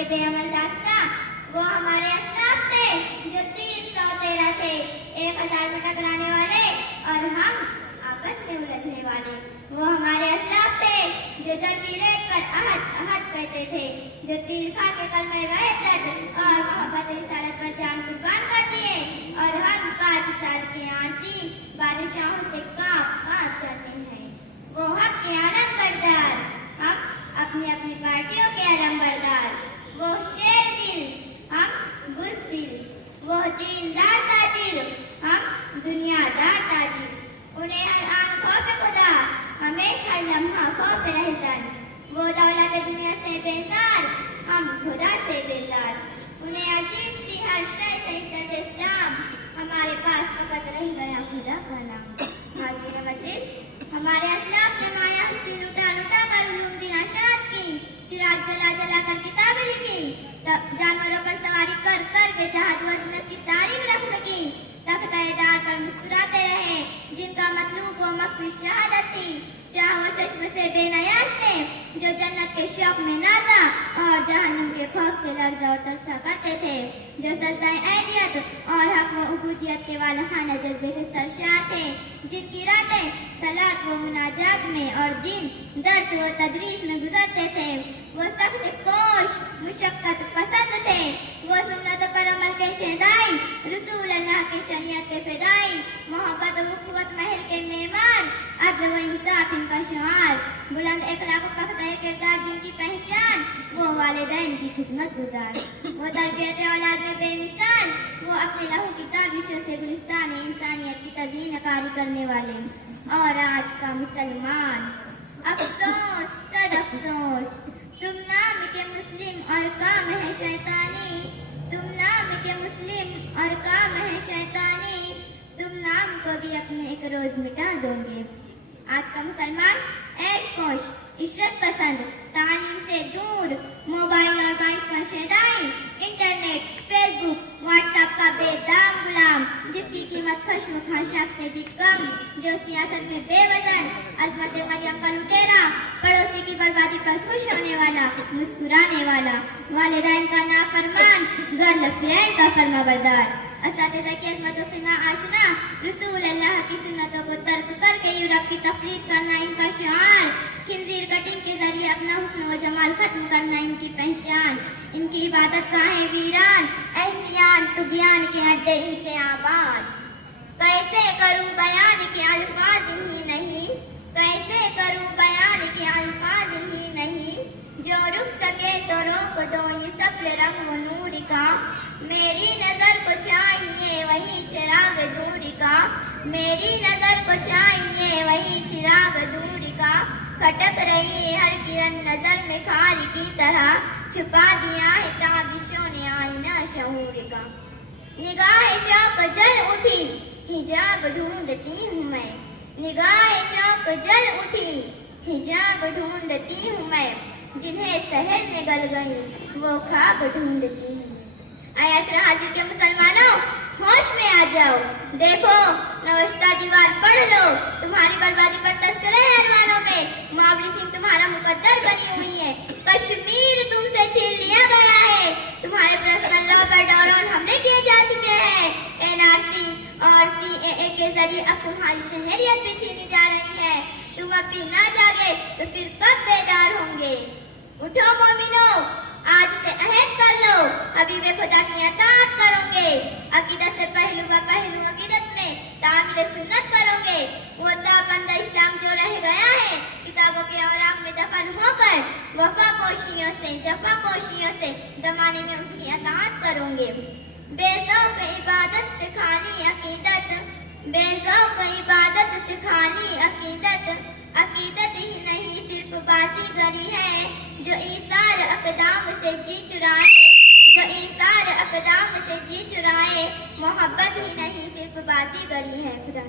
بے بے عمل راستہ وہ ہمارے اسلاف تھے جو 313 تھے، 1000 میں ٹکرانے والے اور ہم آپس میں الجھنے والے۔ وہ ہمارے اسلاف تھے جو جلدی دیکھ کر عہد کرتے تھے، جو تیر کھا کے کلمہ وحدت اور محبت رسالت پر جان قربان کر دیے، اور ہم 5 سال کے آنٹی بادشاہوں سے کانپ جاتے ہیں۔ وہ حق کے علم بردار، ہم اپنی اپنی پارٹیوں کے علم بردار۔ وہ شیر دل، ہم بزدل۔ وہ دیندار تاجر، ہم دنیا دار تاجر۔ انہیں ہر آن خوف خدا، ہمیں ہر لمحہ خوف رہزن۔ وہ دولت دنیا سے بیزار، ہم خدا سے بیزار۔ انہیں عزیز تھی ہر شے سے عزت اسلام، ہمارے پاس فقط رہ گیا خدا کا نام۔ حاضرین مجلس، ہمارے اسلاف نے مایا ہستی لٹا لٹا کر علوم دیناشاد کی، چراغ جلا جلا کر کتابیں لکھی، جانوروں پر سواری کر کر کے جہاد و عظمت کی تاریخ رقم کی، تختہ دار پر مسکراتے رہے جن کا مطلوب و مقصد شہادت تھی، چاہ وہ چشم سے بے نیاز تھے جو جنت کے شوق میں نازا اور جہنم کے خوف سے لرزا اور ترسا کرتے تھے، جو سجدہ اہلیت اور حق و عبودیت کے والہانہ جذبے سے سرشار تھے، جن کی راتیں صلاۃ و مناجات میں اور دن درس و تدریس میں گزرتے تھے۔ وہ سخت کوش مشقت پسند تھے، وہ سنت پر عمل کے شہدائی، رسول اللہ کی شریعت کے فدائی، محبت و اخوت محل کے معمار، عدل و انصاف ان کا شعار، بلند اخلاق و پختہ کردار جن کی پہچان، وہ والدین کی خدمت گزار، وہ تربیت اولاد میں بے مثال، وہ اپنے لہو کی تابشوں سے گلستان انسانیت کی تزئین کاری کرنے والے۔ اور آج کا مسلمان، افسوس صد افسوس، تم نام کے مسلم اور کام ہے شیطانی، تم نام کے مسلم اور کام ہے شیطانی، تم نام کو بھی اپنے ایک روز مٹا دو گے۔ آج کا مسلمان عیش کوش، عشرت پسند، تعلیم سے دور، موبائل اور بائک پر شیدائی، انٹرنیٹ، فیس بک، واٹس ایپ کا بے دام غلام، جس کی قیمت خشم خاشاک سے بھی کم، جو سیاست میں بے وزن، عظمت مریم کا لٹیرا، پڑوسی کی بربادی پر خوش ہونے والا، مسکرانے والا، والدین کا نافرمان، گرل فرینڈ کا فرما بردار، اساتذہ کی عظمتوں سے ناآشنا، رسول اللہ کی سنتوں کو ترک کر کے یورپ کی تقلید کرنا ان کا شعار، خنزیر کٹنگ کے ذریعے اپنا حسن و جمال ختم کرنا ان کی پہچان، ان کی عبادت گاہیں ویران، احسیان طغیان کے اڈے ان سے آباد۔ کیسے کروں بیان کے الفاظ ہی نہیں، کیسے کروں بیان کے الفاظ ہی نہیں، جو رک سکے تو روک دو یہ سب رنگ و نور کا، میری نظر کو چاہیے وہی چراغ دور کا، میری نظر کو چاہیے وہی چراغ دور کا، کھٹک رہی ہر کرن نظر میں خار کی طرح، چھپا دیا ہے تابشوں نے آئینہ شعور کا۔ نگاہ شوق جل اٹھی حجاب ڈھونڈتی ہوں میں، نگاہ شوق جل اٹھی حجاب ڈھونڈتی ہوں میں، جنہیں سحر نے گل گئی وہ خواب ڈھونڈتی ہوں۔ اے عصر حاضر کے مسلمانوں، ہوش میں آ جاؤ، دیکھو نوشتہ دیوار پڑھ لو، تمہاری بربادی پر تذکرہ ہے عنوانوں میں، معاولی سنگھ تمہارا مقدر بنی ہوئی ہے، کشمیر تم سے چھین لیا گیا ہے، تمہارے پرسنل لا پر ڈورون حملے کیے جا چکے ہیں، NRC اور CAA کے ذریعے اب تمہاری شہریت بھی چھینی جا رہی ہے، تم اب بھی نہ جاگے تو پھر کب بیدار ہوں گے؟ اٹھو مومنو، آج سے عہد کر لو، حبیب خدا کی اطاعت کرو گے، عقیدت سے پہلو و پہلو عقیدت میں تعمیل سنت کرو گے، وہ تابندہ اسلام جو رہ گیا ہے کتابوں کے اوراق میں دفن ہو کر وفا پوشیوں سے جفا پوشیوں سے زمانے میں اس کی اطاعت کرو گے۔ بے ذوق عبادت سے خالی عقیدت، بے ذوق عبادت سے خالی عقیدت، عقیدت ہی نہیں صرف بازی گری ہے، جو ایثار اقدام سے جی چرائے، جو ایثار اقدام سے جی چرائے، محبت ہی نہیں صرف بازی گری ہے۔ خدا